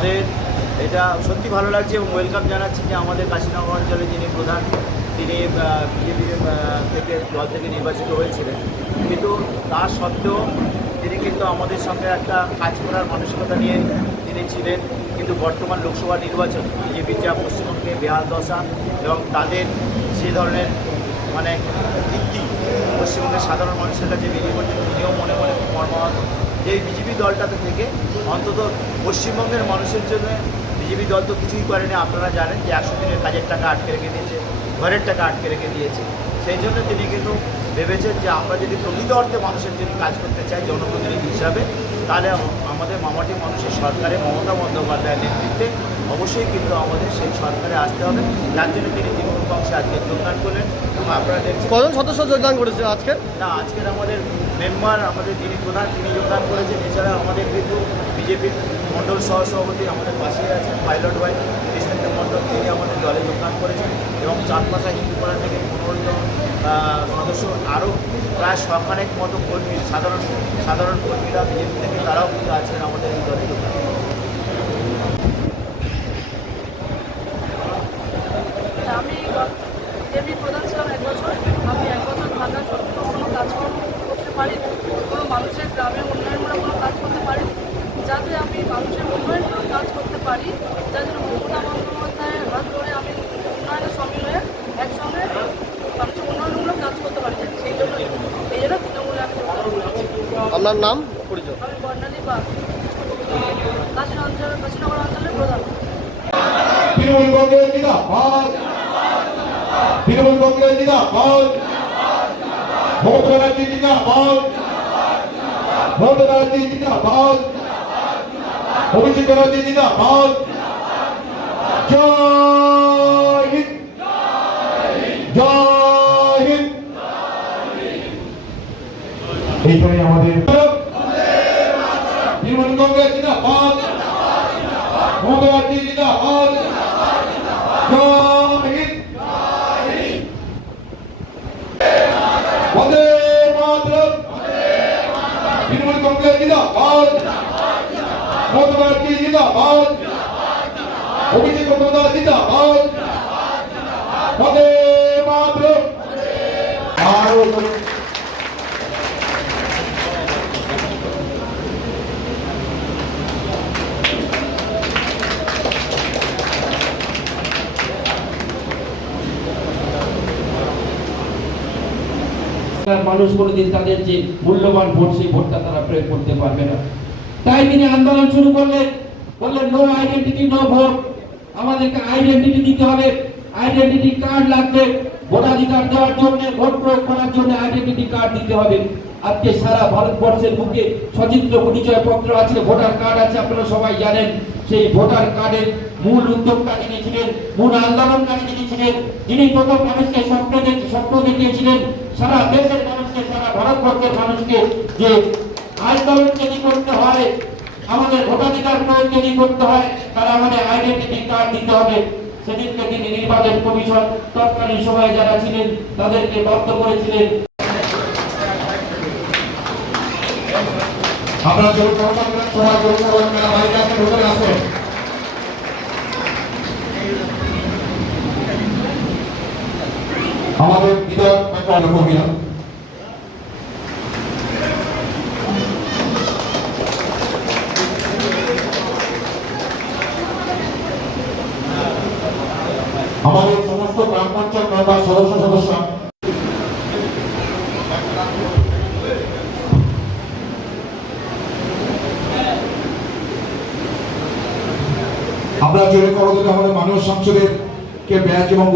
আমাদের এটা সত্যি ভালো লাগছে এবং ওয়েলকাম জানাচ্ছি যে আমাদের কাশীনগর অঞ্চলে যিনি প্রধান তিনি বিজেপির থেকে দল থেকে নির্বাচিত হয়েছিলেন, কিন্তু তা সত্ত্বেও তিনি কিন্তু আমাদের সঙ্গে একটা কাজ করার মানসিকতা নিয়ে তিনি ছিলেন। কিন্তু বর্তমান লোকসভা নির্বাচন বিজেপির যা পশ্চিমবঙ্গে বেহাল দশা এবং তাদের যে ধরনের মানে ভিত্তি পশ্চিমবঙ্গের সাধারণ মানুষের কাছে বিলি করছেন, তিনিও মনে মনে মর্মাহত যে বিজেপি দলটাতে থেকে অন্তত পশ্চিমবঙ্গের মানুষের জন্য বিজেপি দল তো কিছুই করেনি। আপনারা জানেন যে 100 দিনের কাজের টাকা আটকে রেখে দিয়েছে, ঘরের টাকা আটকে রেখে দিয়েছে। সেই জন্য তিনি কিন্তু ভেবেছেন যে আমরা যদি প্রকৃত অর্থে মানুষের জন্য কাজ করতে চাই জনপ্রতিনিধি হিসাবে, তাহলে আমাদের মামাটি মানুষের সরকারে মমতা বন্দ্যোপাধ্যায়ের নেতৃত্বে অবশ্যই কিন্তু আমাদের সেই সরকারে আসতে হবে। যার জন্য তিনি তৃণমূল কংগ্রেসে আজকে যোগদান করলেন। এবং আপনারা দেখছেন কজন সদস্য যোগদান করেছে আজকে? না, আজকের আমাদের মেম্বার আমাদের যিনি প্রধান তিনি যোগদান করেছেন। এছাড়া আমাদের কিন্তু বিজেপির মণ্ডল সহসভাপতি আমাদের পাশে আছেন পাইলট ভাই কৃষ্ণেন্দ্র মণ্ডল, তিনি আমাদের দলে যোগদান করেছেন। এবং চারপাশা হিন্দুপাড়া থেকে 15 জন সদস্য, আরও প্রায় 100খানেক মতো কর্মী, সাধারণ কর্মীরা বিজেপি থেকে তারাও কিন্তু আছেন আমাদের এই দলে যোগদান। আমি বিজেপি প্রধান ছিলাম 1 বছর। আমি 1 বছর থাকা সত্ত্বেও কোনো কাজকর্ম করতে পারি, কোনো মানুষের গ্রামে উন্নয়নমূলক কোনো কাজ করতে পারি, যাতে আমি মানুষের উন্নয়নমূলক কাজ করতে পারি, যার জন্য মমতা বন্দ্যোপাধ্যায়ের হাত ধরে আমি উন্নয়নের সামিল হয়ে একসঙ্গে মানুষের উন্নয়নমূলক কাজ করতে পারি। সেই জন্য তৃণমূলে আমি যোগদান করেছি। আপনার নাম পরিচয়? আমি বর্ণালী বাগ, কাশীনগর অঞ্চলের প্রধান। তৃণমূল কংগ্রেস জিন্দাবাদ, তৃণমূল কংগ্রেস জিন্দাবাদ, মমতা ব্যানার্জি জিন্দাবাদ, মমতা ব্যানার্জি জিন্দাবাদ, অভিষেক ব্যানার্জি জিন্দাবাদ। জয় হিন্দ, জয় হিন্দ। এইখানে আমাদের তৃণমূল কংগ্রেস জিন্দাবাদ, মমতা ব্যানার্জি জিন্দাবাদ, জয় হিন্দ। বন্দে মাতরম। তৃণমূল কংগ্রেস জিন্দাবাদ, মমতা ব্যানার্জি জিন্দাবাদ, অভিষেক বন্দ্যোপাধ্যায় জিন্দাবাদ, বন্দে মাতরম। আরো মানুষ কোনোদিন তাদের যে মূল্যবান ভোট সেই ভোটটা তারা প্রয়োগ করতে পারবে না। তাই তিনি আন্দোলন শুরু করলেন, বললেন নো আইডেন্টিটি নো ভোট। আমাদেরকে আইডেন্টিটি দিতে হবে, আইডেন্টিটি কার্ড লাগবে, ভোটাধিকার দেওয়ার জন্য, ভোট প্রয়োগ করার জন্য আইডেন্টিটি কার্ড দিতে হবে। আজকে সারা ভারতবর্ষের বুকে সচিত্র পরিচয় পত্র আছে, ভোটার কার্ড আছে, আপনারা সবাই জানেন। সেই ভোটার কার্ডের মূল উদ্যোক্তা যিনি ছিলেন, মূল আন্দোলনকারী যিনি ছিলেন, যিনি প্রথম মানুষকে স্বপ্ন দেখিয়েছিলেন, সারা দেশের মানুষকে, সারা ভারতবর্ষের মানুষকে যে আন্দোলন যদি করতে হয়, আমাদের ভোটাধিকার প্রয়োগ যদি করতে হয়, তারা আমাদের আইডেন্টিটি কার্ড দিতে হবে। সেদিনকে তিনি নির্বাচন কমিশন তৎকালীন সময়ে যারা ছিলেন তাদেরকে বাধ্য করেছিলেন। আপনারা যখন সবাই বাইরে আসেন, ভেতরে আসেন। আমাদের বিধায়ক মহিলা আমাদের সমস্ত গ্রাম পঞ্চায়েত মেম্বার সদস্য আমরা জোরে করো আমাদের মাননীয় সংসদের কে ব্যাচ এবং